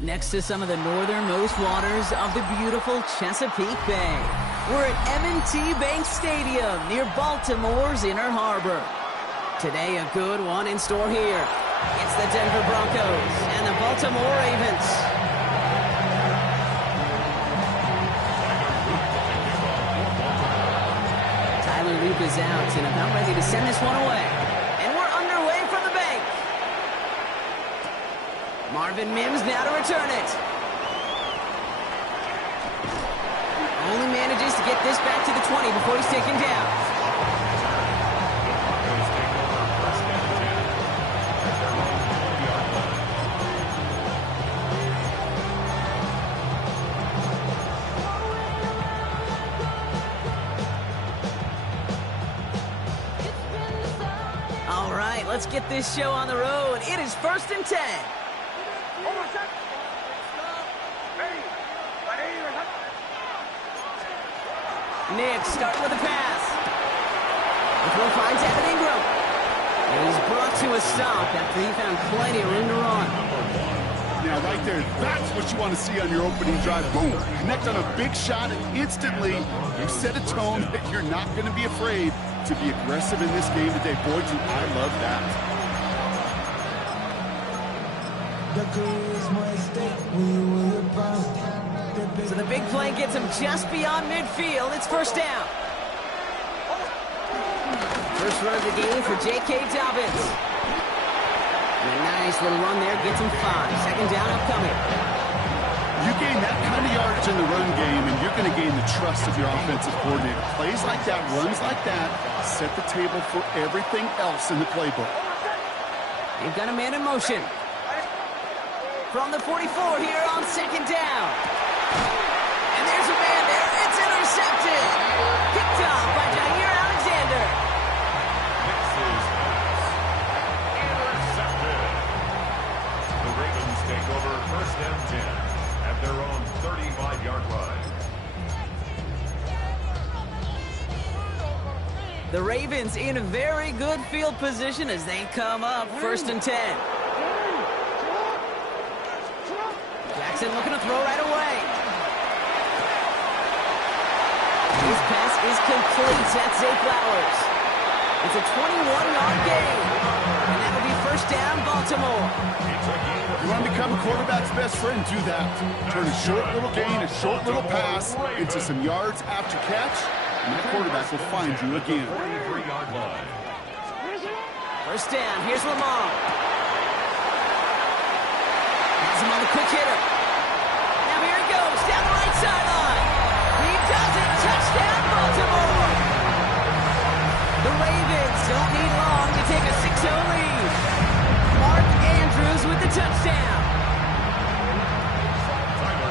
Next to some of the northernmost waters of the beautiful Chesapeake Bay, we're at M&T Bank Stadium near Baltimore's Inner Harbor. Today, a good one in store here. It's the Denver Broncos and the Baltimore Ravens. Tyler Loop is out and about ready to send this one away. And we're underway from the bank. Marvin Mims now to return it. Only manages to get this back to the 20 before he's taken down. All right, let's get this show on the road. It is 1st and 10. Nick starting with a pass. The throw finds Evan Ingram. And he's brought to a stop after he found plenty of room to run. Now, right there, that's what you want to see on your opening drive. Boom! Connect on a big shot, and instantly you set a tone that you're not going to be afraid to be aggressive in this game today. Boy, do I love that. So the big play gets him just beyond midfield. It's 1st down. First run of the game for J.K. Dobbins. And a nice little run there gets him 5. 2nd down upcoming. You gain that kind of yardage in the run game, and you're going to gain the trust of your offensive coordinator. Plays like that, runs like that, set the table for everything else in the playbook. They've got a man in motion. From the 44 here on 2nd down. And there's a man there. It's intercepted. Picked off by Jair Alexander. This is intercepted. The Ravens take over 1st and 10 at their own 35-yard line. The Ravens in a very good field position as they come up 1st and 10. Jackson looking to throw right away. His pass is complete. That's Zay Flowers. It's a 21-yard gain. And that'll be 1st down, Baltimore. You want to become a quarterback's best friend? Do that. Turn a short little gain, a short little pass into some yards after catch, and that quarterback will find you again. 43-yard line. 1st down. Here's Lamar. Has him on the quick hitter. Now here he goes down the right sideline. He does it. Touchdown, Baltimore. The Ravens don't need long to take a 6-0 lead. Mark Andrews with the touchdown.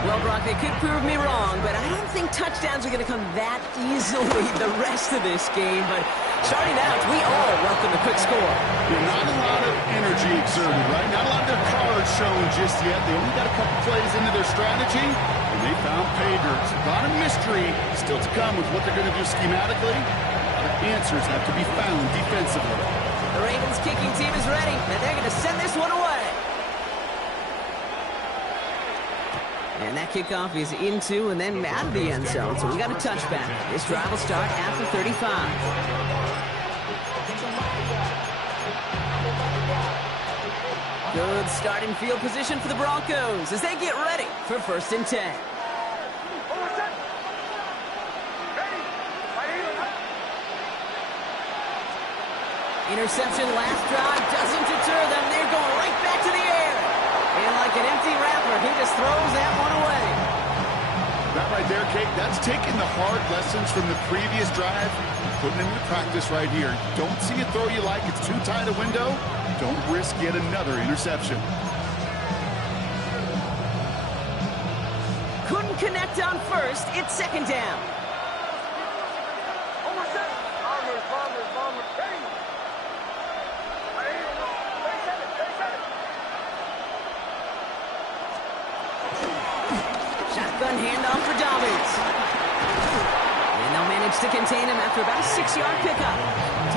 Well, Brock, they could prove me wrong, but I don't think touchdowns are going to come that easily the rest of this game. But starting out, we all welcome the quick score. Yeah, not a lot of energy exerted, right? Not a lot of their cards shown just yet. They only got a couple plays into their strategy, and they found pay dirt. A lot of mystery still to come with what they're going to do schematically. A lot of answers have to be found defensively. The Ravens kicking team is ready, and they're going to send this one away. And that kickoff is into and then out of the end zone, so we got a touchback. This drive will start after 35. Good starting field position for the Broncos as they get ready for 1st and 10. Interception last drive doesn't deter them. They're going right back to the air. And like an empty wrapper, he just throws that one away. That right there, Kate, that's taking the hard lessons from the previous drive and putting them into practice right here. Don't see a throw you like, it's too tight a window. Don't risk yet another interception. Couldn't connect on 1st. It's 2nd down. Shotgun handoff for Dobbins. And they'll manage to contain him after about a 6-yard pickup.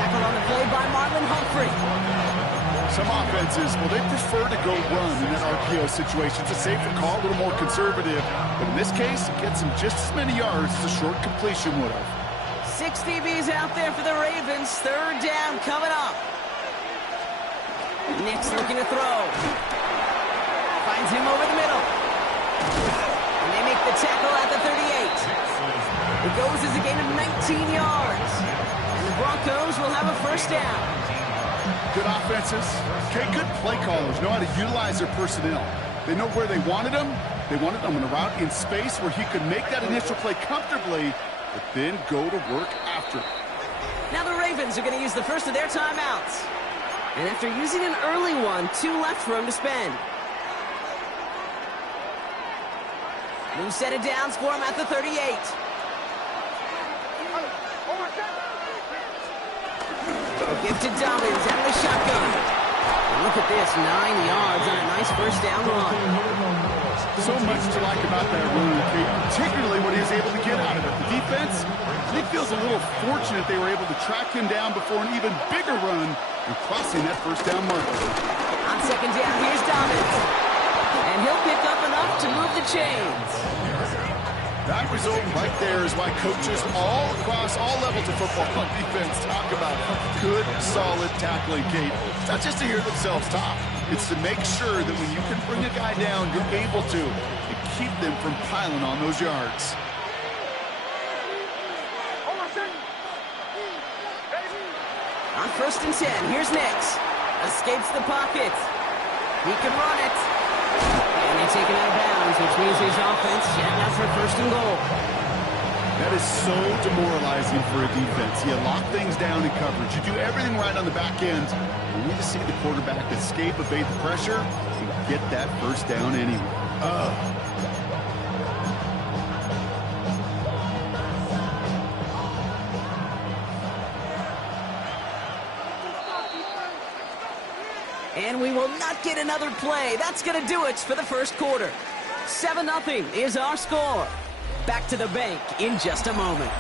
Tackled on the play by Marlon Humphrey. Some offenses, well, they prefer to go run in that RPO situation. It's a safer call, a little more conservative. But in this case, it gets them just as many yards as a short completion would have. 6 DBs out there for the Ravens. Third down coming up. Nick's looking to throw. Finds him over the middle. And they make the tackle at the 38. It goes as a gain of 19 yards. And the Broncos will have a first down. Good offenses. Okay, good play callers know how to utilize their personnel. They know where they wanted them. They wanted them on a route in space where he could make that initial play comfortably, but then go to work after. Now the Ravens are going to use the first of their timeouts. And after using an early one, 2 left for him to spend. New set of downs for him at the 38. Give to Dobbins out of the shotgun. And look at this, 9 yards on a nice first down run. So much to like about that run, particularly what he was able to get out of it. The defense, I think, feels a little fortunate they were able to track him down before an even bigger run and crossing that first down marker. On second down, here's Dobbins. And he'll pick up enough to move the chains. That result right there is why coaches all across all levels of football on defense talk about good, solid tackling, Kate. It's not just to hear themselves talk. It's to make sure that when you can bring a guy down, you're able to and keep them from piling on those yards. On first and 10, here's Nix. Escapes the pocket. He can run it. And they take it out of bounds, which means his offense setting up for first and goal. That is so demoralizing for a defense. You lock things down in coverage. You do everything right on the back end. We need to see the quarterback escape, evade the pressure, and get that first down anyway. And we will not get another play. That's going to do it for the first quarter. 7-0 is our score. Back to the bank in just a moment.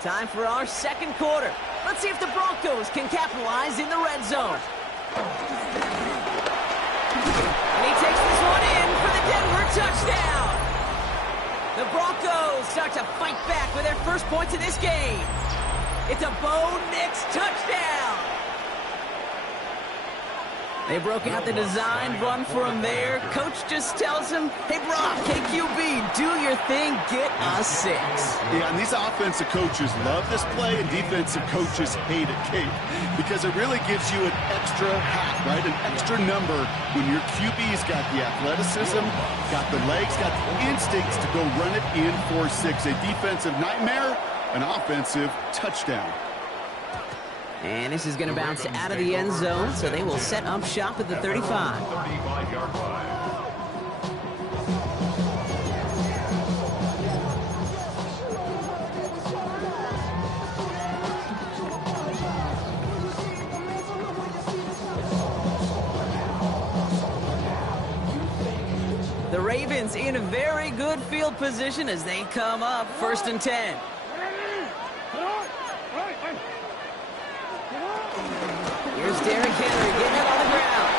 Time for our second quarter. Let's see if the Broncos can capitalize in the red zone. And he takes this one in for the Denver touchdown. The Broncos start to fight back with their first points of this game. It's a Bo Nix touchdown. They broke out the design run for him there. Coach just tells him, hey, Brock, KQB, do your thing, get us 6. Yeah, and these offensive coaches love this play, and defensive coaches hate it, Kate, because it really gives you an extra hat, right, an extra number when your QB's got the athleticism, got the legs, got the instincts to go run it in for 6. A defensive nightmare, an offensive touchdown. And this is going to bounce out of the end zone, so they will set up shop at the 35. 35-yard line. The Ravens in a very good field position as they come up first and 10. Here's Derrick Henry getting it on the ground.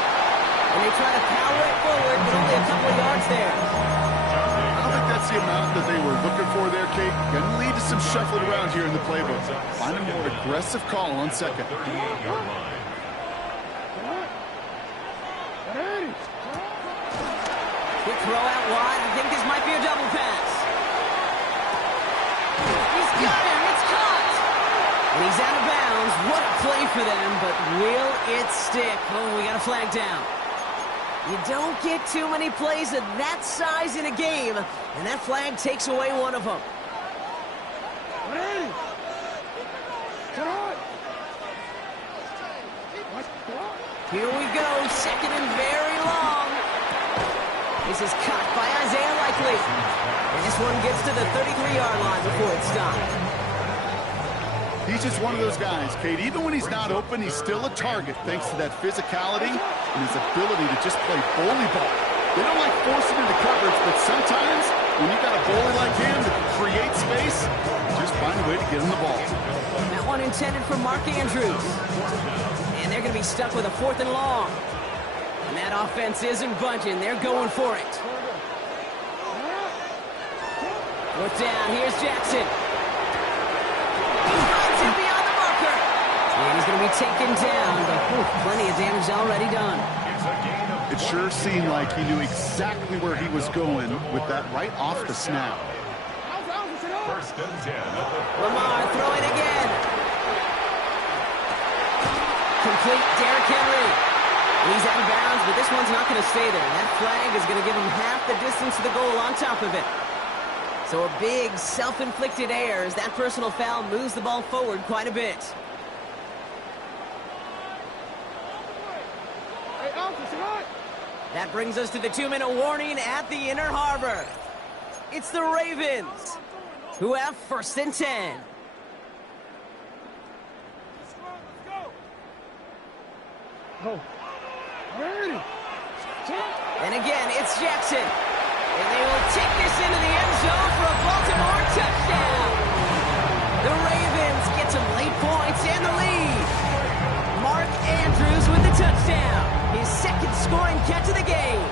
And they try to power it forward, but only a couple of yards there. I don't think that's the amount that they were looking for there, Kate. Going to lead to some shuffling around here in the playbook. Find a more aggressive call on second. 38-yard line. Quick throw out wide. I think this might be a double pass. He's got him. It's caught. And he's out of bounds. What a play for them, but will it stick? Oh, we got a flag down. You don't get too many plays of that size in a game, and that flag takes away one of them. Here we go, second and very long. This is caught by Isaiah Likely. And this one gets to the 33-yard line before it's stopped. He's just one of those guys, Kate. Even when he's not open, he's still a target thanks to that physicality and his ability to just play bully ball. They don't like forcing into coverage, but sometimes when you got a bully like him that can create space, just find a way to get him the ball. That one intended for Mark Andrews. And they're going to be stuck with a 4th and long. And that offense isn't budging. They're going for it. 4th down. Here's Jackson. He finds him beyond the marker. And he's going to be taken down, but plenty of damage already done. It sure seemed like he knew exactly where he was going with that right off the snap. 1st and 10. Lamar throwing again. Complete Derrick Henry. He's out of bounds, but this one's not going to stay there. That flag is going to give him half the distance to the goal on top of it. So a big self-inflicted error as that personal foul moves the ball forward quite a bit. That brings us to the 2-minute warning at the Inner Harbor. It's the Ravens who have 1st and 10. And again, it's Jackson. And they will take this into the end zone for a Baltimore touchdown. The Ravens get some late points and the lead. Mark Andrews with the touchdown. His 2nd scoring catch of the game.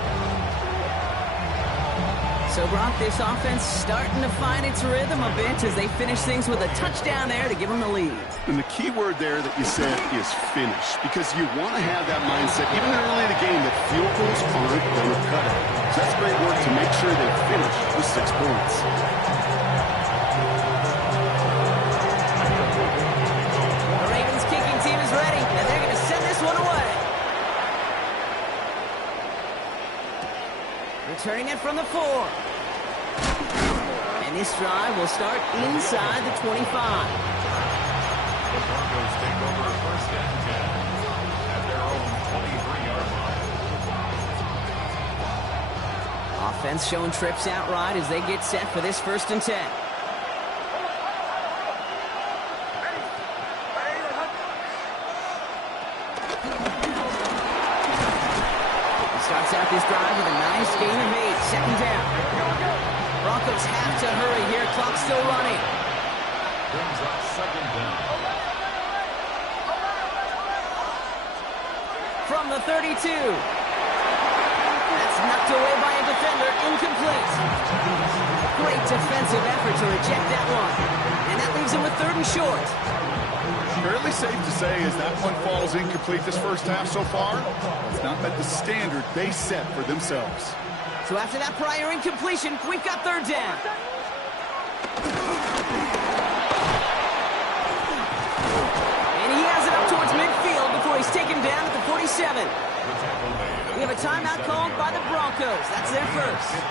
So, Brock, this offense starting to find its rhythm a bit as they finish things with a touchdown there to give them the lead. And the key word there that you said is finish, because you want to have that mindset, even early in the game, that field goals aren't going to cut it. So that's great work to make sure they finish with 6 points. The Ravens kicking team is ready, and they're going to send this one away. Returning it from the 4. And this drive will start inside the 25. The Broncos take over 1st and 10 at their own 23-yard line. Offense showing trips outright as they get set for this 1st and 10. Starts out this drive with a nice gain of 8. 2nd down. Broncos have to hurry here. Clock still running. Brings up 2nd down. From the 32. That's knocked away by a defender. Incomplete. Great defensive effort to reject that one. And that leaves him with 3rd and short. Fairly safe to say as that one falls incomplete this first half so far, it's not met the standard they set for themselves. So after that prior incompletion, we've got 3rd down. And he has it up towards midfield before he's taken down at the 47. We have a timeout called by the Broncos. That's their 1st.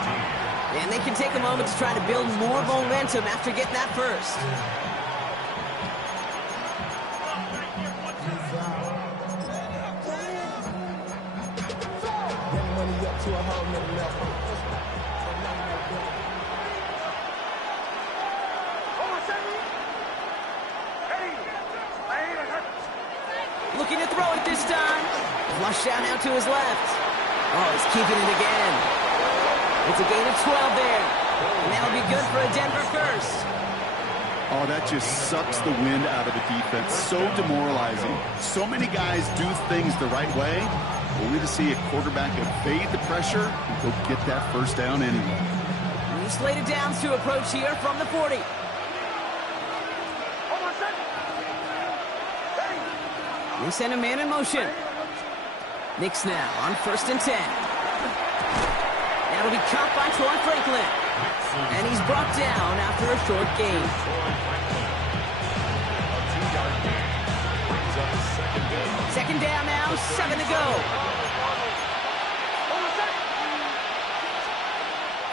And they can take a moment to try to build more momentum after getting that 1st. Looking to throw it this time. Flush out now to his left. Oh, he's keeping it again. It's a gain of 12 there. And that'll be good for a Denver 1st. Oh, that just sucks the wind out of the defense. So demoralizing. So many guys do things the right way, only to see a quarterback evade the pressure and go get that 1st down anyway. New slated downs to approach here from the 40. We send a man in motion. Knicks now on 1st and 10. That'll be caught by Troy Franklin. And he's brought down after a short gain. Second down now, 7 to go.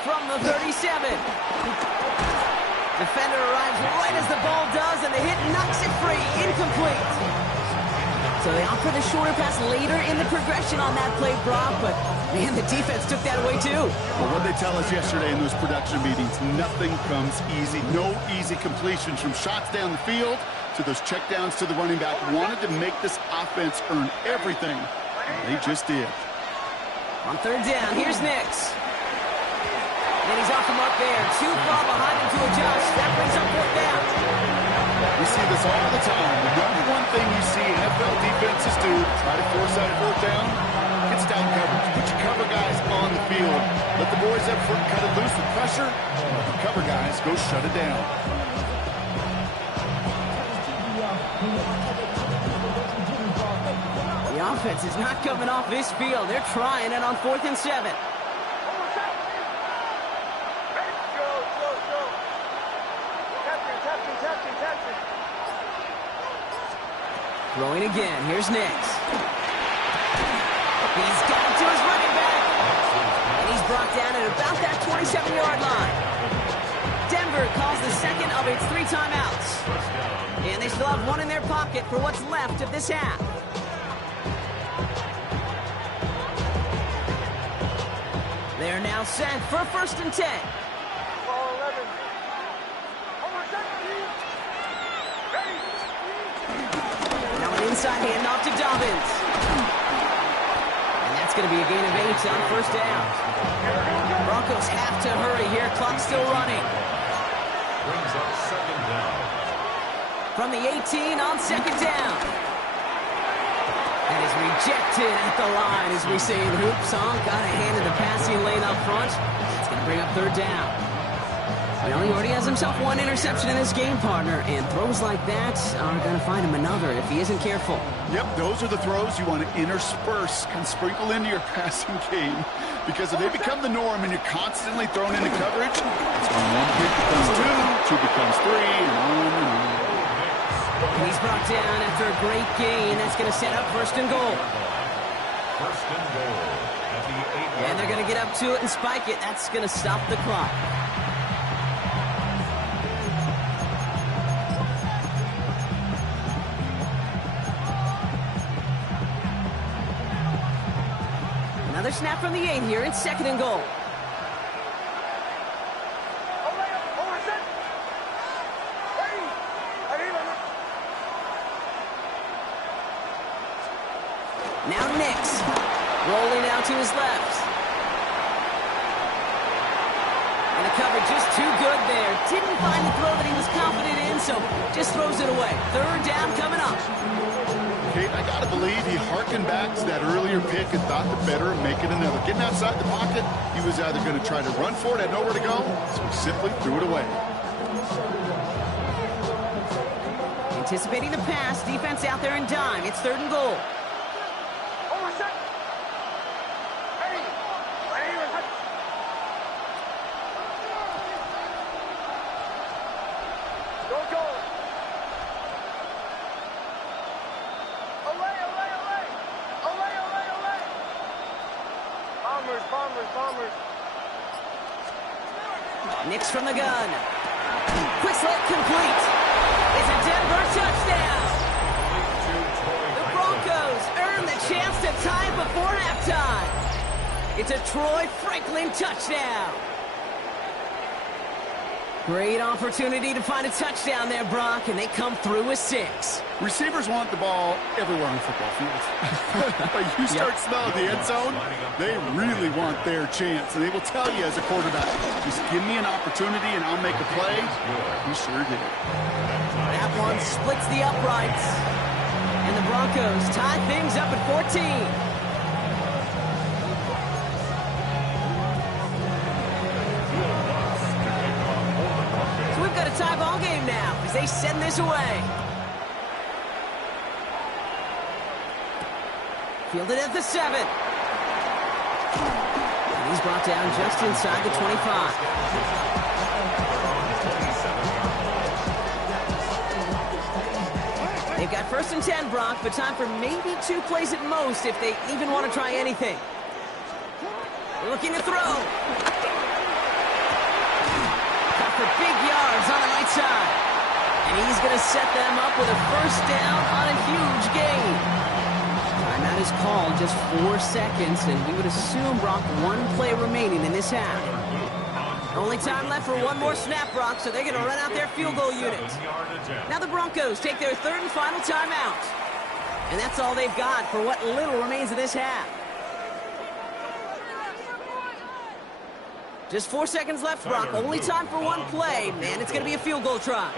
From the 37. Defender arrives right as the ball does, and the hit knocks it free. Incomplete. So they offer the shorter pass later in the progression on that play, Brock, but man, the defense took that away too. Well, what they tell us yesterday in those production meetings, nothing comes easy. No easy completions from shots down the field to those checkdowns to the running back. Wanted to make this offense earn everything. And they just did. On third down, here's Nix. And he's off the mark there. Too far behind him to adjust. That brings up fourth down. We see this all the time. The number one thing you see NFL defenses do, try to force out a fourth down, it's down coverage. Put your cover guys on the field. Let the boys up front cut it loose with pressure. The cover guys go shut it down. The offense is not coming off this field. They're trying it on 4th and 7. Throwing again. Here's Nix. He's got it to his running back. And he's brought down at about that 27-yard line. Denver calls the second of its 3 timeouts. And they still have one in their pocket for what's left of this half. They're now set for 1st and 10. Now an inside handoff to Dobbins. And that's going to be a gain of 8 on 1st down. Broncos have to hurry here. Clock still running. Brings up 2nd down. From the 18 on 2nd down. And is rejected at the line, as we say in hoops. Got a hand in the passing lane up front. It's going to bring up 3rd down. Well, he already has himself 1 interception in this game, partner, and throws like that are going to find him another if he isn't careful. Yep, those are the throws you want to intersperse and sprinkle into your passing game, because if they become the norm and you're constantly thrown into coverage, it's when 1 pick becomes 2, 2 becomes 3, and on and on. And he's brought down after a great gain. That's going to set up 1st and goal. 1st and goal at the 8. And they're going to get up to it and spike it. That's going to stop the clock. Another snap from the 8 here. It's 2nd and goal. Now Nix, rolling out to his left. And the coverage just too good there. Didn't find the throw that he was confident in, so just throws it away. 3rd down coming up. Kate, I got to believe he harkened back to that earlier pick and thought the better and make it another. Getting outside the pocket, he was either going to try to run for it, had nowhere to go, so he simply threw it away. Anticipating the pass, defense out there in dime. It's 3rd and goal. Nix from the gun. Quick slant complete. It's a Denver touchdown. The Broncos earn the chance to tie it before halftime. It's a Troy Franklin touchdown. Great opportunity to find a touchdown there, Brock, and they come through with 6. Receivers want the ball everywhere on the football field. But you start smelling the end zone, they really want their chance. And they will tell you as a quarterback, just give me an opportunity and I'll make a play. He sure did. That one splits the uprights. And the Broncos tie things up at 14. Got a tie ball game now as they send this away. Fielded at the 7. And he's brought down just inside the 25. They've got 1st and 10, Brock, but time for maybe 2 plays at most if they even want to try anything. They're looking to throw. For big yards on the right side. And he's going to set them up with a 1st down on a huge gain. Timeout is called, just 4 seconds, and we would assume, Brock, 1 play remaining in this half. Only time left for one more snap, Brock, so they're going to run out their field goal unit. Now the Broncos take their third and final timeout. And that's all they've got for what little remains of this half. Just 4 seconds left, Brock. Only time for one play, and it's going to be a field goal try.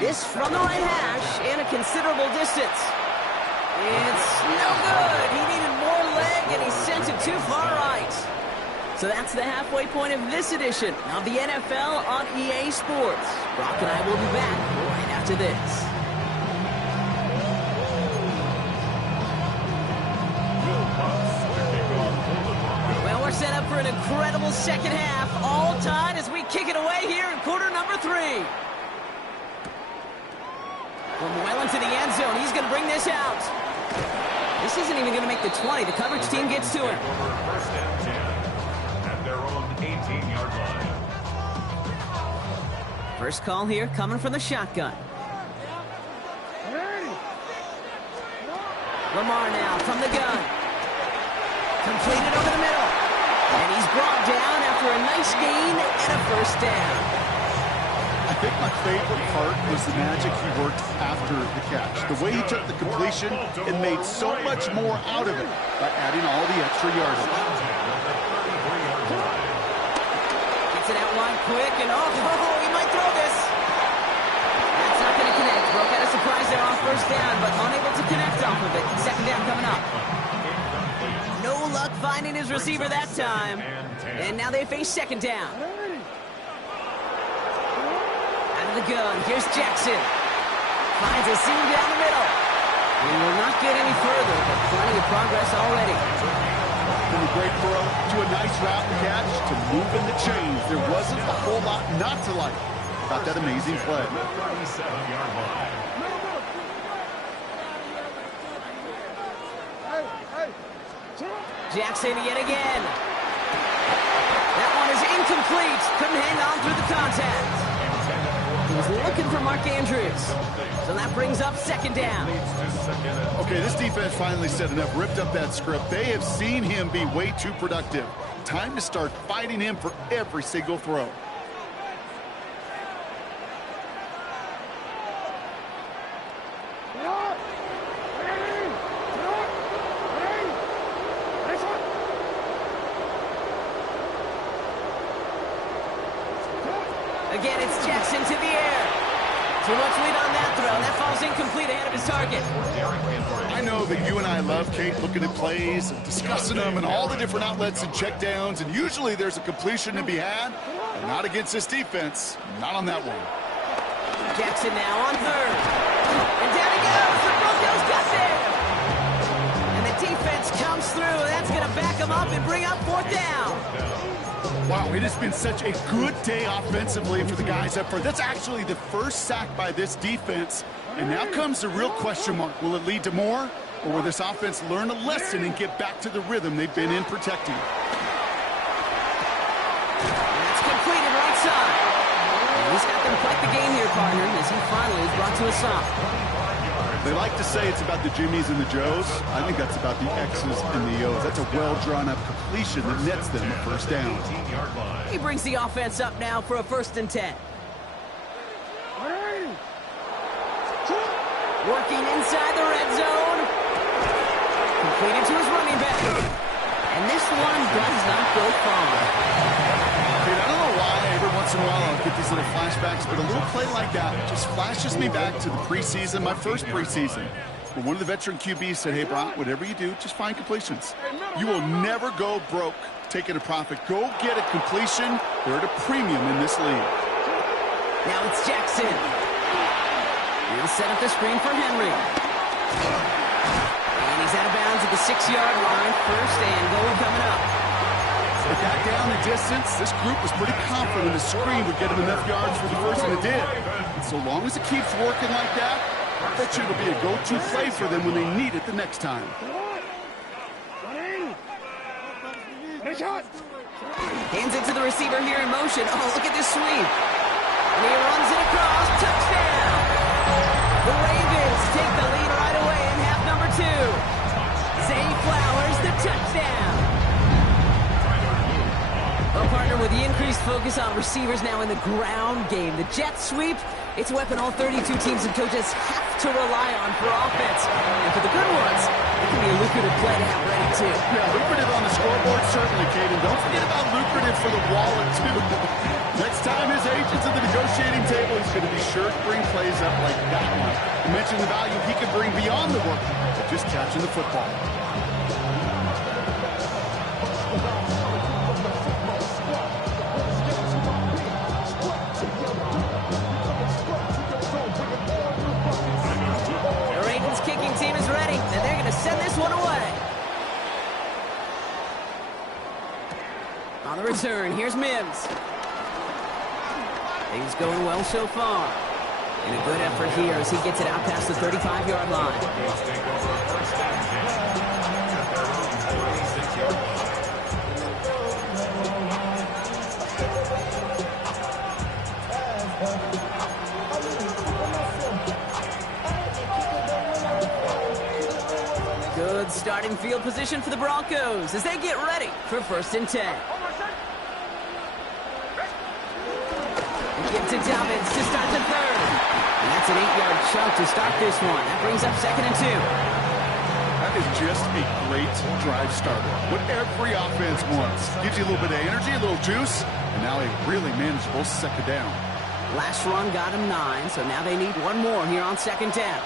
This from the right hash and a considerable distance. It's no good. He needed more leg, and he sent it too far right. So that's the halfway point of this edition of the NFL on EA Sports. Brock and I will be back right after this. Well, we're set up for an incredible second half. All tied as we kick it away here in quarter number 3. From well into the end zone, he's going to bring this out. This isn't even going to make the 20. The coverage team gets to him. First and 10 at their own 18-yard line. First call here coming from the shotgun. Lamar now from the gun. Completed over the middle. And he's brought down after a nice gain and a first down. I think my favorite part was the magic he worked after the catch. The way he took the completion and made so much more out of it by adding all the extra yardage. Gets it out wide quick, and he might throw this. That's not going to connect. Broke out a surprise there on first down, but unable to connect off of it. Second down coming up. No luck finding his receiver that time. And now they face second down. The gun. Here's Jackson. Finds a seam down the middle. He will not get any further, but plenty of progress already. From a great throw to a nice route and catch to moving the chains. There wasn't a whole lot not to like about that amazing play. 37-yard line. Jackson yet again. That one is incomplete. Couldn't hang on through the contact. He was looking for Mark Andrews. So that brings up second down. Okay, this defense finally said enough, ripped up that script. They have seen him be way too productive. Time to start fighting him for every single throw. Again, it's Jackson to the air. Too much lead on that throw. That falls incomplete ahead of his target. I know that you and I love, Kate, looking at plays and discussing them and all the different outlets and checkdowns, and usually there's a completion to be had, but not against this defense. Not on that one. Jackson now on third. And down he goes. The Broncos got there. And the defense comes through. That's going to back him up and bring up fourth down. Wow, it has been such a good day offensively for the guys up front. That's actually the first sack by this defense. And now comes the real question mark. Will it lead to more? Or will this offense learn a lesson and get back to the rhythm they've been in protecting? That's completed right side. And he's got them quite the game here, partner, as he finally is brought to a stop. They like to say it's about the Jimmies and the Joes. I think that's about the X's and the O's. That's a well-drawn-up completion that nets them a first down. He brings the offense up now for a 1st and 10. Working inside the red zone. Completed to his running back. And this one does not go far. Dude, I don't know why every once in a while I'll get these little flashbacks, but a little play like that just flashes me back to the preseason, my first preseason. When one of the veteran QBs said, hey, Brock, whatever you do, just find completions. You will never go broke taking a profit. Go get a completion. They're at a premium in this league. Now it's Jackson. He'll set up the screen for Henry. And he's out of bounds at the 6-yard line. First and goal coming up. With that down the distance, this group was pretty confident the screen would get him enough yards for the first, and it did. And so long as it keeps working like that, I bet you it'll be a go-to play for them when they need it the next time. Hands it to the receiver here in motion. Oh, look at this sweep. And he runs it across. Touchdown! The Ravens take the lead right away in half number 2. Zay Flowers, the touchdown. Well, partner, with the increased focus on receivers now in the ground game. The jet sweep, it's a weapon all 32 teams and coaches have to rely on for offense. And for the good ones, it can be a lucrative play to have ready, too. Yeah, lucrative on the scoreboard, certainly, Kate. And don't forget about lucrative for the wallet, too. Next time his agent's at the negotiating table, he's going to be sure to bring plays up like that one. You mentioned the value he could bring beyond the work of just catching the football. Team is ready, and they're going to send this one away. On the return, here's Mims. Things going well so far. And a good effort here as he gets it out past the 35-yard line. Good starting field position for the Broncos as they get ready for 1st and 10. Give to Dobbins to start the 3rd. And that's an 8-yard chunk to start this one. That brings up 2nd and 2. That is just a great drive starter. What every offense wants. Gives you a little bit of energy, a little juice, and now a really manageable 2nd down. Last run got him 9, so now they need one more here on 2nd down.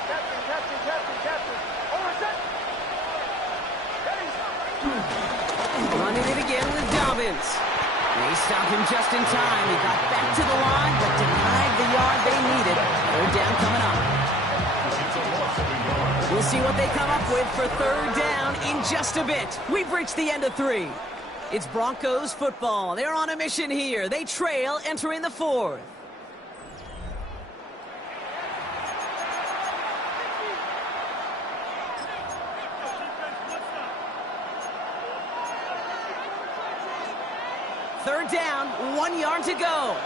Running it again with Dobbins. They stopped him just in time. He got back to the line, but denied the yard they needed. 3rd down coming up. We'll see what they come up with for 3rd down in just a bit. We've reached the end of 3. It's Broncos football. They're on a mission here. They trail entering the 4th. Third down, 1 yard to go.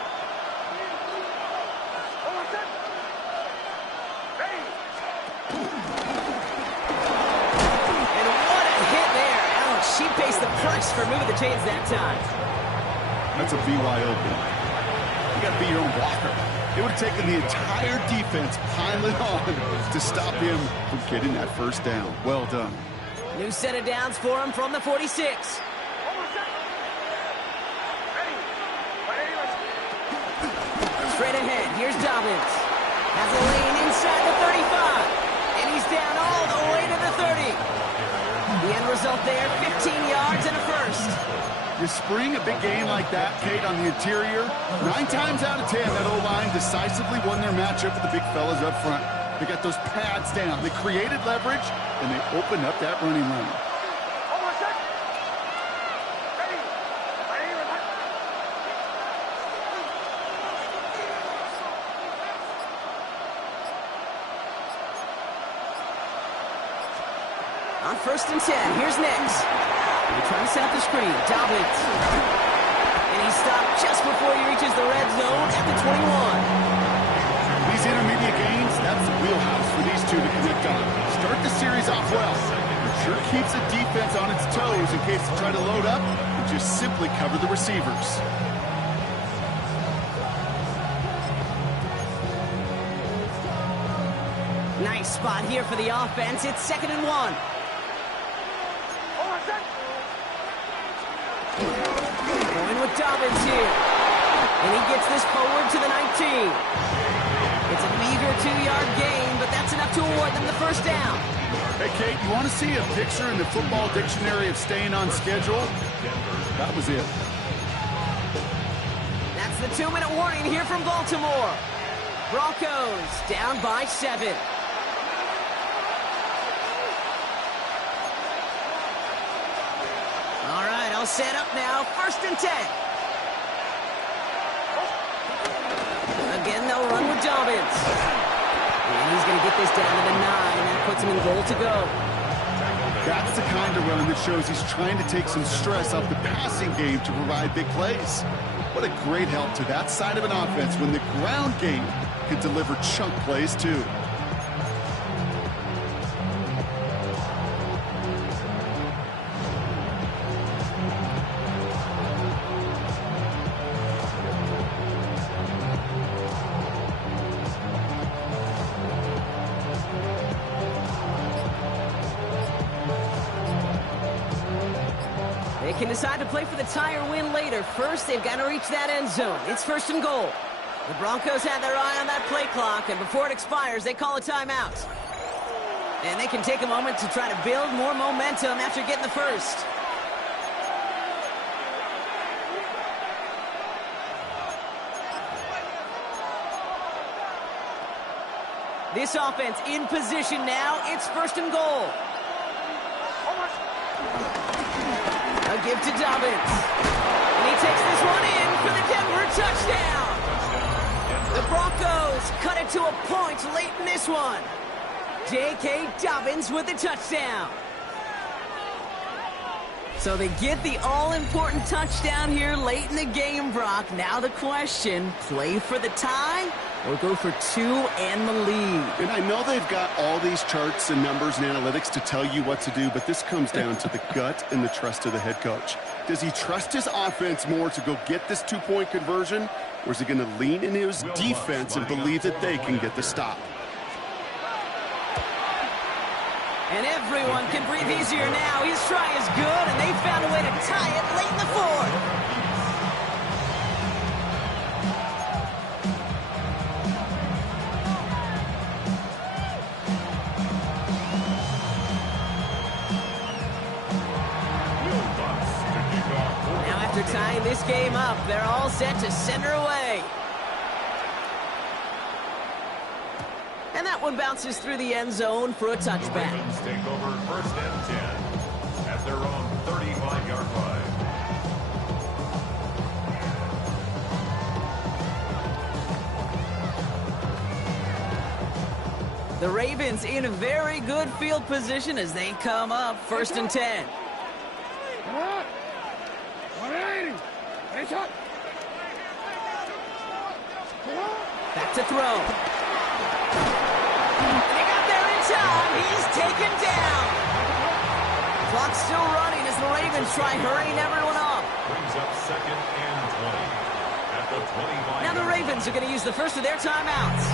And what a hit there. Ouch, she faced the price for moving the chains that time. That's a BYOB. You got to be your own blocker. It would have taken the entire defense piling on to stop him from getting that 1st down. Well done. New set of downs for him from the 46. Straight ahead, here's Dobbins. Has a lane inside the 35. And he's down all the way to the 30. The end result there, 15 yards and a 1st. You spring a big game like that, Kate, on the interior, 9 times out of 10, that O-line decisively won their matchup with the big fellas up front. They got those pads down. They created leverage, and they opened up that running lane. On 1st and 10, here's Nix. They're trying to set up the screen. Dobbins. And he's stopped just before he reaches the red zone at the 21. These intermediate gains, that's the wheelhouse for these two to connect on. Start the series off well. It sure keeps the defense on its toes in case they try to load up and just simply cover the receivers. Nice spot here for the offense. It's 2nd and 1. Going with Dobbins here. And he gets this forward to the 19. It's a meager 2-yard gain, but that's enough to award them the 1st down. Hey, Kate, you want to see a picture in the football dictionary of staying on schedule? That was it. That's the 2-minute warning here from Baltimore. Broncos down by 7. All right, all set up now. 1st and 10. Again, they'll run with Dobbins. And he's going to get this down to the 9. That puts him in goal to go. That's the kind of run that shows he's trying to take some stress off the passing game to provide big plays. What a great help to that side of an offense when the ground game can deliver chunk plays too. They can decide to play for the tie or win later. First, they've got to reach that end zone. It's 1st and goal. The Broncos had their eye on that play clock, and before it expires, they call a timeout. And they can take a moment to try to build more momentum after getting the first. This offense in position now. It's 1st and goal. A give to Dobbins. And he takes this one in for the Denver touchdown. The Broncos cut it to a point late in this one. J.K. Dobbins with the touchdown. So they get the all-important touchdown here late in the game, Brock. Now the question, play for the tie or go for 2 and the lead? And I know they've got all these charts and numbers and analytics to tell you what to do, but this comes down to the gut and the trust of the head coach. Does he trust his offense more to go get this 2-point conversion, or is he going to lean in his defense and believe that they can get the stop? And everyone can breathe easier now. His try is good, and they found a way to tie it late in the 4th. Now after tying this game up, they're all set to send her away. And that one bounces through the end zone for a touchback. The Ravens take over 1st and 10 at their own 35-yard line. The Ravens in a very good field position as they come up 1st and 10. Back to throw. They got there in time. He's taken down. Clock's still running as the Ravens try hurrying everyone up. Brings up 2nd and 20 at the 25. Now the Ravens are going to use the first of their timeouts.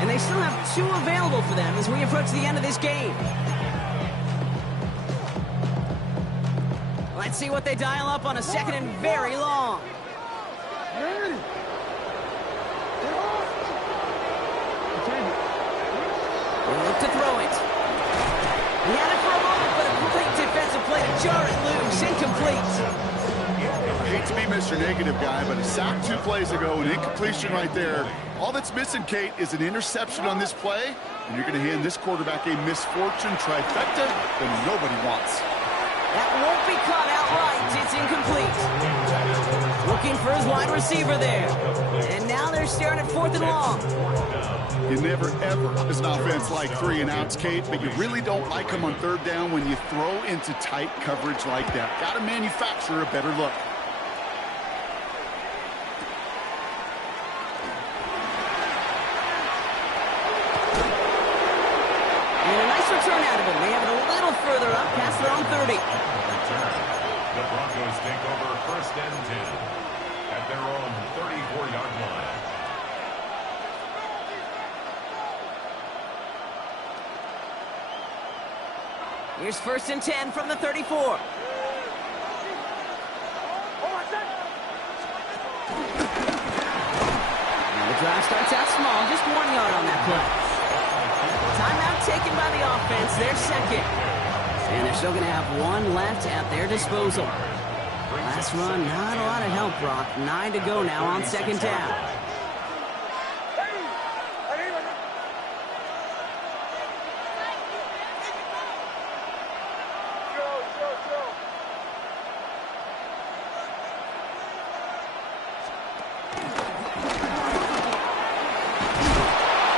And they still have 2 available for them as we approach the end of this game. Let's see what they dial up on a 2nd and very long. Look to throw it. He had it for a moment, but a complete defensive play to jar it loose. Incomplete. I hate to be Mr. Negative guy, but a sack 2 plays ago, an incompletion right there. All that's missing, Kate, is an interception on this play, and you're going to hand this quarterback a misfortune trifecta that nobody wants. That won't be caught outright. It's incomplete. Looking for his wide receiver there. And now they're staring at 4th and long. You never, ever, as an offense, like 3 and outs, Kate, but you really don't like them on 3rd down when you throw into tight coverage like that. Got to manufacture a better look. And a nice return out of him. They have it a little further up past their own 30. The Broncos take over 1st and 10 at their own 34-yard line. Here's 1st and 10 from the 34. Now the drive starts out small, just 1 yard on that play. Timeout taken by the offense, their 2nd. And they're still going to have 1 left at their disposal. Last run, not a lot of help, Brock. 9 to go now on 2nd down.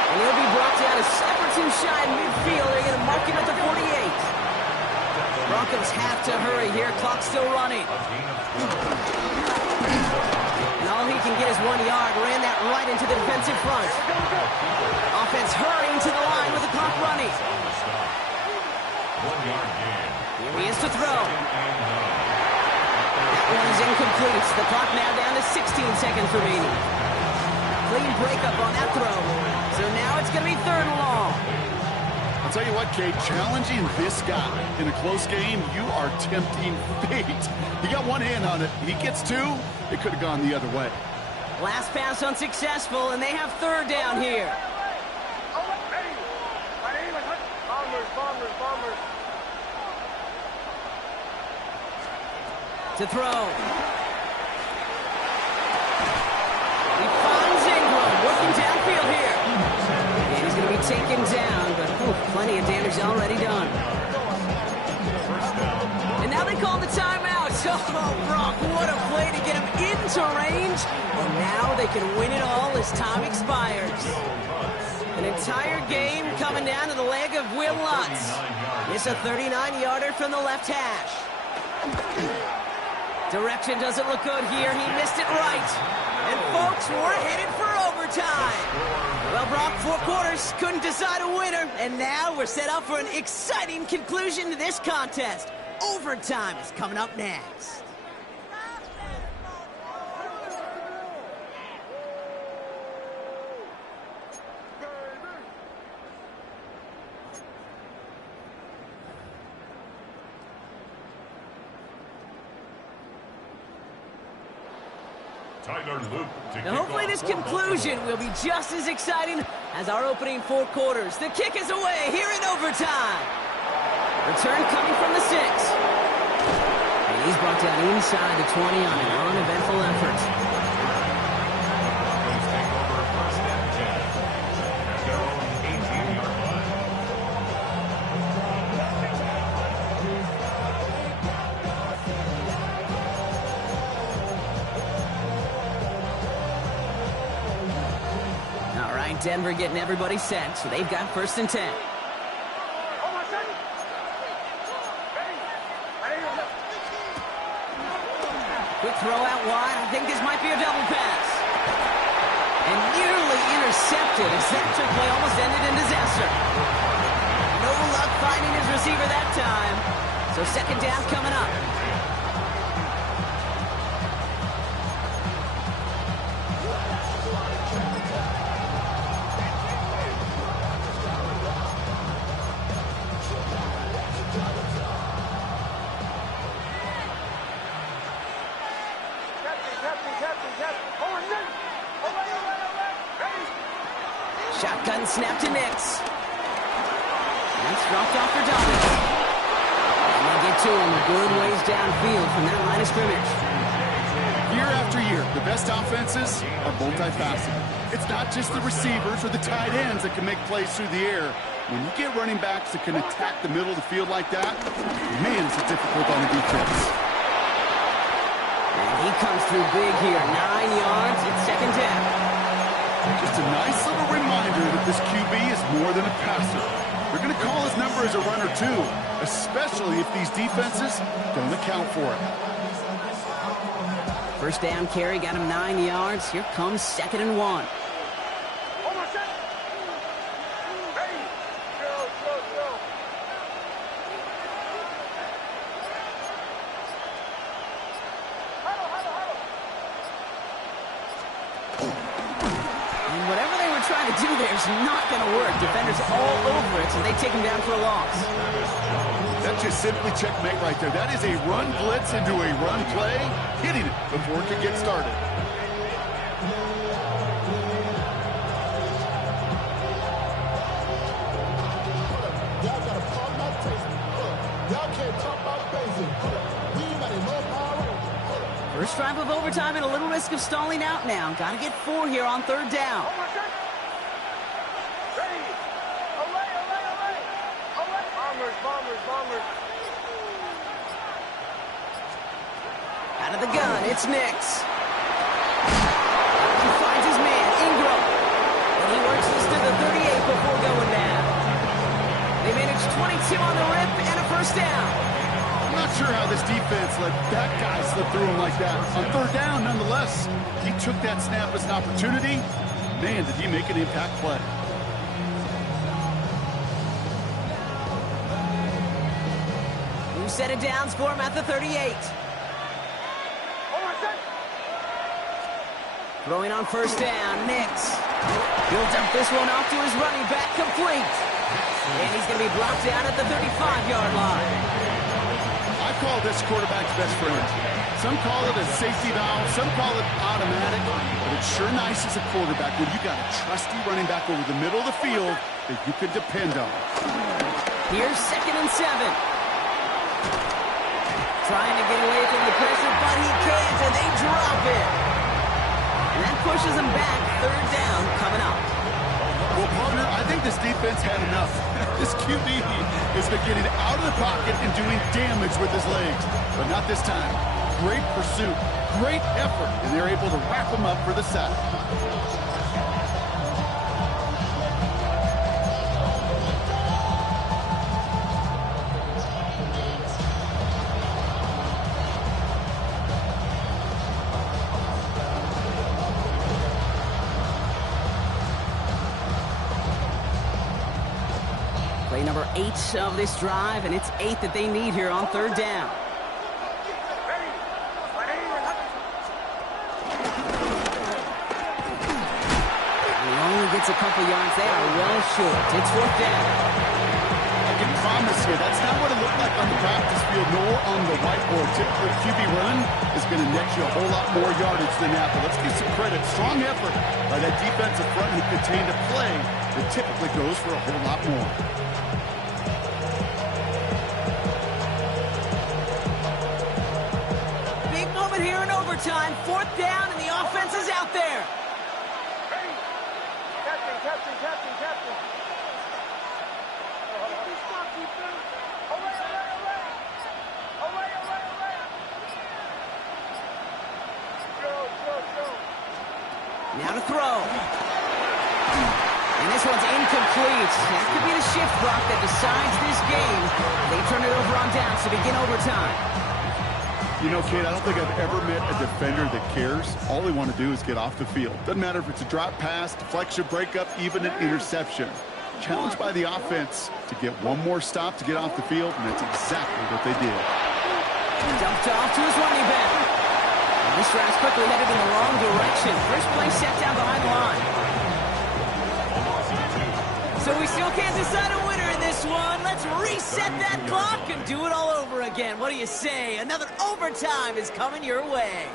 And he'll be brought down a step or 2 shy in midfield. They're going to mark him at the 48. Broncos have to hurry here. Clock's still running. And all he can get is 1 yard. Ran that right into the defensive front. Offense hurrying to the line with the clock running. 1 yard gain. Here he is to throw. That one is incomplete. The clock now down to 16 seconds remaining. Clean breakup on that throw. So now it's going to be 3rd and long. I'll tell you what, Kate, challenging this guy in a close game, you are tempting fate. He got one hand on it. He gets two. It could have gone the other way. Last pass unsuccessful, and they have third down here. To throw. He finds Ingram, working downfield here. And he's going to be taken down, but plenty of damage already done. And now they call the timeout. Oh, Brock, what a play to get him into range. And now they can win it all as time expires. An entire game coming down to the leg of Will Lutz. It's a 39-yarder from the left hash. Direction doesn't look good here. He missed it right. And folks, we're headed for overtime. Well, Brock, 4 quarters couldn't decide a winner. And now we're set up for an exciting conclusion to this contest. Overtime is coming up next. Now, hopefully this conclusion will be just as exciting as our opening 4 quarters. The kick is away here in overtime. Return coming from the 6. And he's brought down inside the 20 on an uneventful effort. Denver getting everybody set, so they've got 1st and 10. Quick throw out wide. I think this might be a double pass. And nearly intercepted as that trick play almost ended in disaster. No luck finding his receiver that time. So 2nd down coming up. Shotgun snap to Nix. That's dropped off for Dobbins. And they get to him a good ways downfield from that line of scrimmage. Year after year, the best offenses are multifaceted. It's not just the receivers or the tight ends that can make plays through the air. When you get running backs that can attack the middle of the field like that, man, is it difficult on the defense. And he comes through big here. 9 yards. It's 2nd down. Just a nice little reminder that this QB is more than a passer. They're going to call his number as a runner, too, especially if these defenses don't account for it. 1st down carry got him 9 yards. Here comes 2nd and 1. There's not going to work. Defenders all over it, so they take him down for a loss. That's just simply checkmate right there. That is a run blitz into a run play, hitting it before it could get started. Y'all got to call my taste. Y'all can't talk about basic. We got no power. First drive of overtime and a little risk of stalling out now. Got to get 4 here on 3rd down. Out of the gun, it's Nix. He finds his man, Ingram. And he works this to the 38 before going down. They manage 22 on the rip and a 1st down. I'm not sure how this defense let that guy slip through him like that. On 3rd down, nonetheless, he took that snap as an opportunity. Man, did he make an impact play. New set of downs for him at the 38. Throwing on 1st down, Nix. He'll dump this one off to his running back, complete. And he's going to be blocked out at the 35-yard line. I call this quarterback's best friend. Some call it a safety valve, some call it automatic, but it's sure nice as a quarterback when you got a trusty running back over the middle of the field that you can depend on. Here's 2nd and 7. Trying to get away from the pressure, but he can't, and they drop it. And that pushes them back. 3rd down coming up. Well, partner, I think this defense had enough. This QB has been getting out of the pocket and doing damage with his legs, but not this time. Great pursuit, great effort, and they're able to wrap him up for the sack. Play number 8 of this drive, and it's 8 that they need here on 3rd down. Gets a couple yards. They are well short. It's 4th down. I can promise you that's not what it looked like on the practice field nor on the whiteboard. Typically, QB run is going to net you a whole lot more yardage than that. But let's give some credit. Strong effort by that defensive front who contained a play that typically goes for a whole lot more. Big moment here in overtime. 4th down, and the offense is out there. Captain. Now to throw. And this one's incomplete. That could be the shift block that decides this game. They turn it over on downs to begin overtime. You know, Kate, I don't think I've ever met a defender that cares. All they want to do is get off the field. Doesn't matter if it's a drop pass, deflection, breakup, even an interception. Challenged by the offense to get one more stop to get off the field, and that's exactly what they did. Dumped off to his running back. And this drive's quickly headed in the wrong direction. First play set down behind the line. So we still can't decide a winner in this one. Let's reset that clock and do it all over again. What do you say? Another overtime is coming your way.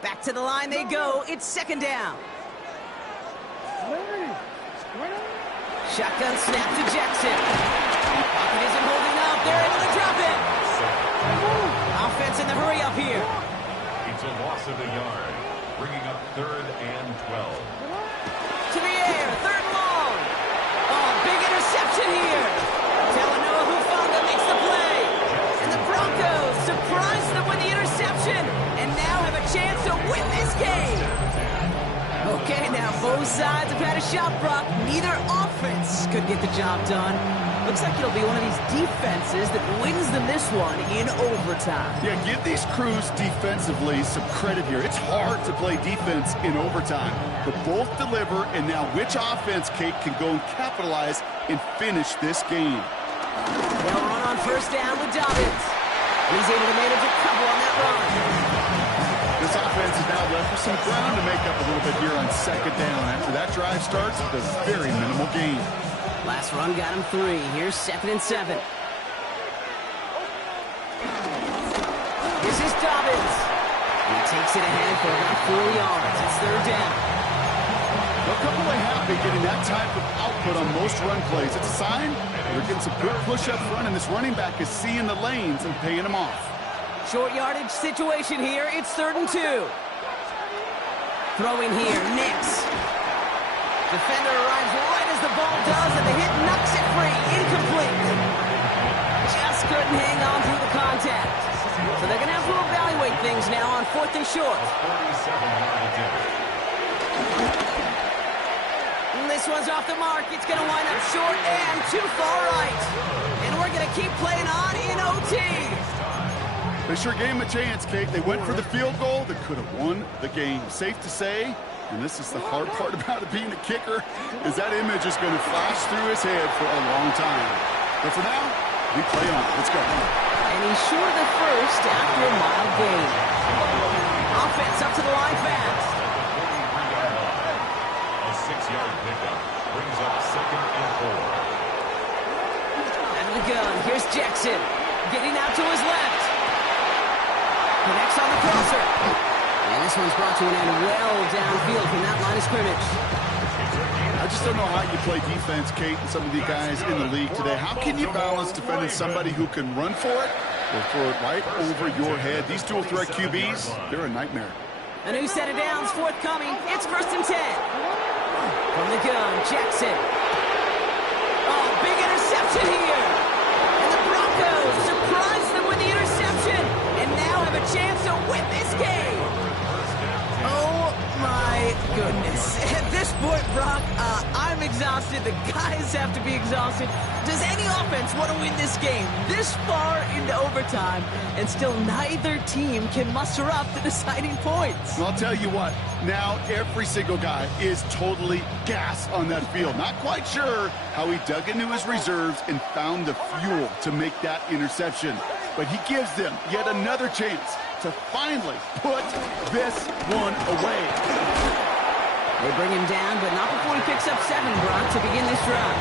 Back to the line they go. It's 2nd down. Shotgun snap to Jackson. Pocket isn't holding up. They're able to drop it. Offense in the hurry up here. It's a loss of a yard, bringing up 3rd and 12. To the air, 3rd and long. Oh, big interception here. Talanoa Hufanga makes the play. And the Broncos surprise them with the interception and now have a chance to win this game. Okay, now both sides have had a shot, Brock. Neither offense could get the job done. Looks like it'll be one of these defenses that wins them this one in overtime. Yeah, give these crews defensively some credit here. It's hard to play defense in overtime, but both deliver, and now which offense, Kate, can go and capitalize and finish this game? They'll run on 1st down with Dobbins. He's able to manage a couple on that run. This offense is now left with some ground to make up a little bit here on 2nd down after that drive starts with a very minimal gain. Last run got him 3. Here's 2nd and 7. This is Dobbins. He takes it ahead for about 4 yards. It's 3rd down. A couple away happy getting that type of output on most run plays. It's a sign they're getting some good push up front, and this running back is seeing the lanes and paying them off. Short yardage situation here. It's 3rd and 2. Throwing here, Nix. Defender arrives right as the ball does, and the hit knocks it free. Incomplete. Just couldn't hang on through the contact. So they're going to have to evaluate things now on 4th and short. This one's off the mark. It's going to wind up short and too far right. And we're going to keep playing on in OT. They sure gave him a chance, Kate. They went for the field goal that could have won the game. Safe to say, and this is the hard part about it being a kicker, is that image is going to flash through his head for a long time. But for now, we play on. Let's go. And he's short of the first after a mild gain. on the crosser. And this one's brought to an end well downfield from that line of scrimmage. I just don't know how you play defense, Kate, and some of the guys in the league today. How can you balance defending somebody who can run for it or throw it right over your head? These dual threat QBs, they're a nightmare. A new set of downs forthcoming. It's 1st and 10. From the gun, Jackson. Oh, big interception here. And the Broncos surprise them with the interception and now have a chance to win this game. Oh, my goodness. At this point, Brock, I'm exhausted. The guys have to be exhausted. Does any offense want to win this game this far into overtime and still neither team can muster up the deciding points? Well, I'll tell you what. Now every single guy is totally gassed on that field. Not quite sure how he dug into his reserves and found the fuel to make that interception. But he gives them yet another chance to finally put this one away. They bring him down, but not before he picks up 7, Brock, to begin this drive.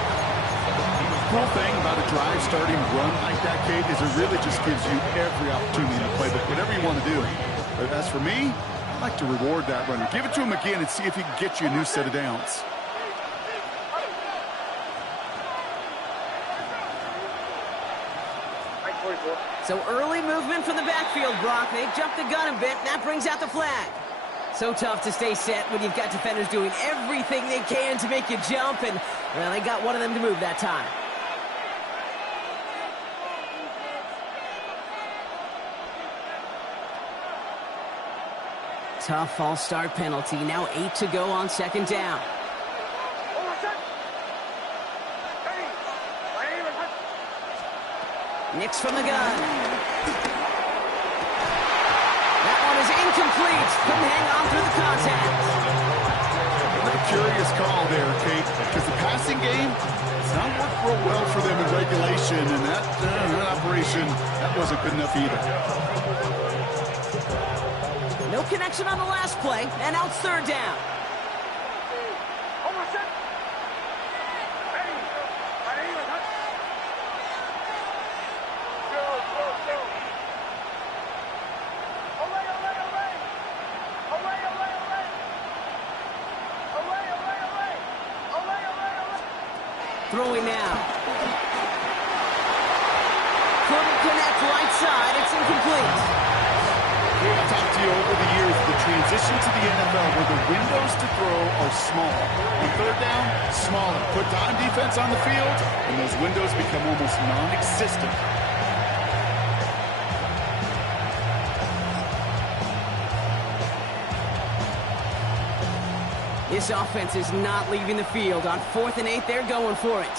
The cool thing about a drive starting run like that, Kate, is it really just gives you every opportunity to play whatever you want to do. But as for me, I like to reward that runner. Give it to him again and see if he can get you a new set of downs. So early movement from the backfield, Brock. They jumped the gun a bit, and that brings out the flag. So tough to stay set when you've got defenders doing everything they can to make you jump, and, well, they got one of them to move that time. Tough false start penalty. Now 8 to go on 2nd down. Nix from the gun. That one is incomplete. Couldn't hang on through the contact. A curious call there, Kate, because the passing game, it's not worked real well for them in regulation, and that operation, that wasn't good enough either. No connection on the last play, and now it's 3rd down. Throwing now. Couldn't connect right side. It's incomplete. I've talked to you over the years, the transition to the NFL where the windows to throw are small. On 3rd down, smaller. Put dime defense on the field, and those windows become almost non-existent. This offense is not leaving the field. On 4th and 8, they're going for it.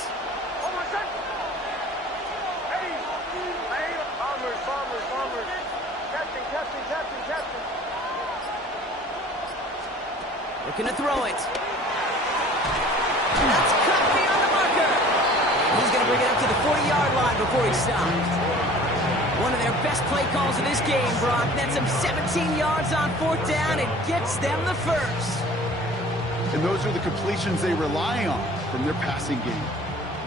Looking to throw it. That's cut beyond the marker. He's going to bring it up to the 40-yard line before he stops. One of their best play calls of this game, Brock. Nets them 17 yards on 4th down and gets them the first. And those are the completions they rely on from their passing game.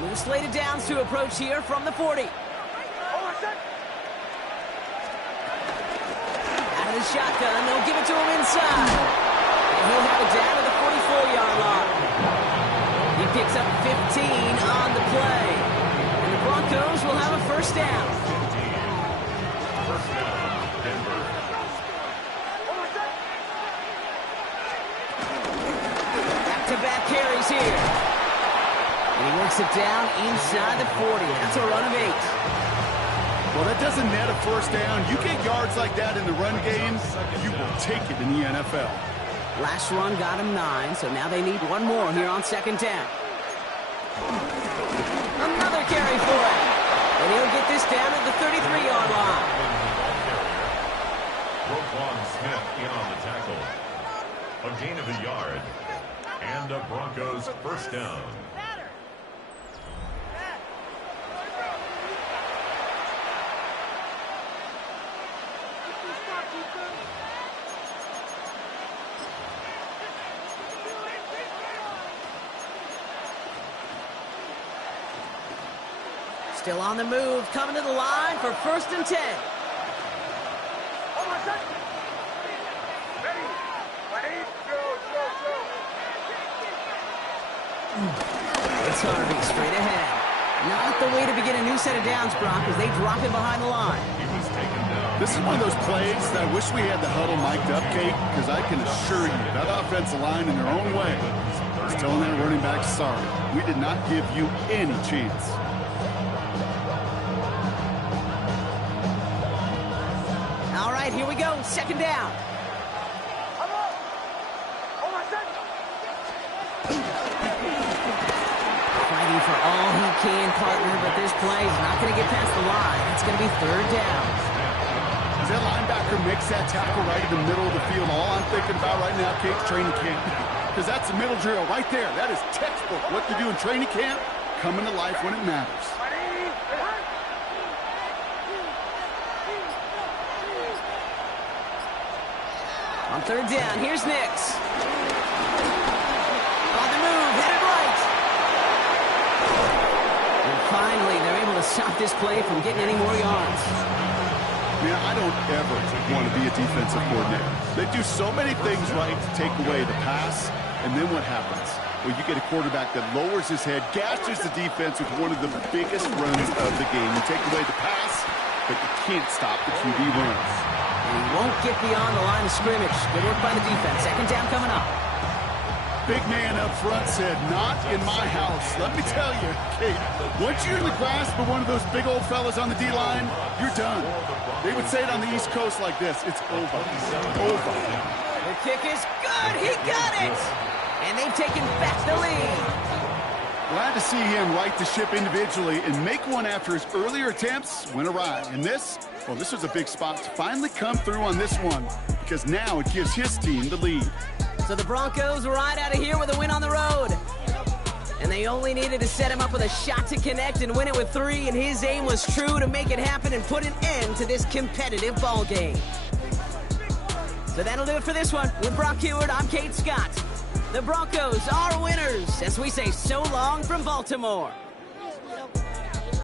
New slated downs to approach here from the 40. Out of the shotgun, they'll give it to him inside. And he'll have it down to the 44-yard line. He picks up 15 on the play. And the Broncos will have a 1st down. First down, Denver. Back-to-back carries here. And he works it down inside the 40. That's a run of 8. Well, that doesn't net a 1st down. You get yards like that in the run game, you will take it in the NFL. Last run got him 9, so now they need one more here on 2nd down. Another carry for him. And he'll get this down at the 33-yard line. Roquan Smith in on the tackle. A gain of a yard. And a Broncos 1st down. Still on the move, coming to the line for 1st and 10. It's Harvey straight ahead. Not the way to begin a new set of downs, Brock, as they drop him behind the line. He was taken down. This is one of those plays that I wish we had the huddle mic'd up, Kate, because I can assure you that offensive line in their own way is telling that running back, sorry, we did not give you any chance. All right, here we go. Second down. Fighting for all he can, partner, but this play is not going to get past the line. It's going to be third down. As that linebacker makes that tackle right in the middle of the field, all I'm thinking about right now, Kate's training camp. Because that's the middle drill right there. That is textbook. What they do in training camp, coming to life when it matters. On third down, here's Nix. On the move, headed right. And finally, they're able to stop this play from getting any more yards. Man, I don't ever want to be a defensive coordinator. They do so many things right to take away the pass, and then what happens? Well, you get a quarterback that lowers his head, gashes the defense with one of the biggest runs of the game. You take away the pass, but you can't stop the QB runs. And he won't get beyond the line of scrimmage. Good work by the defense. Second down coming up. Big man up front said, not in my house. Let me tell you, Kate, once you're in the grasp of one of those big old fellas on the D-line, you're done. They would say it on the East Coast like this, it's over. Over. The kick is good. He got it. And they've taken back the lead. Glad to see him right the ship individually and make one after his earlier attempts went awry. And this, well, this was a big spot to finally come through on this one because now it gives his team the lead. So the Broncos ride out of here with a win on the road. And they only needed to set him up with a shot to connect and win it with 3, and his aim was true to make it happen and put an end to this competitive ball game. So that'll do it for this one. With Brock Heward, I'm Kate Scott. The Broncos are winners as we say so long from Baltimore.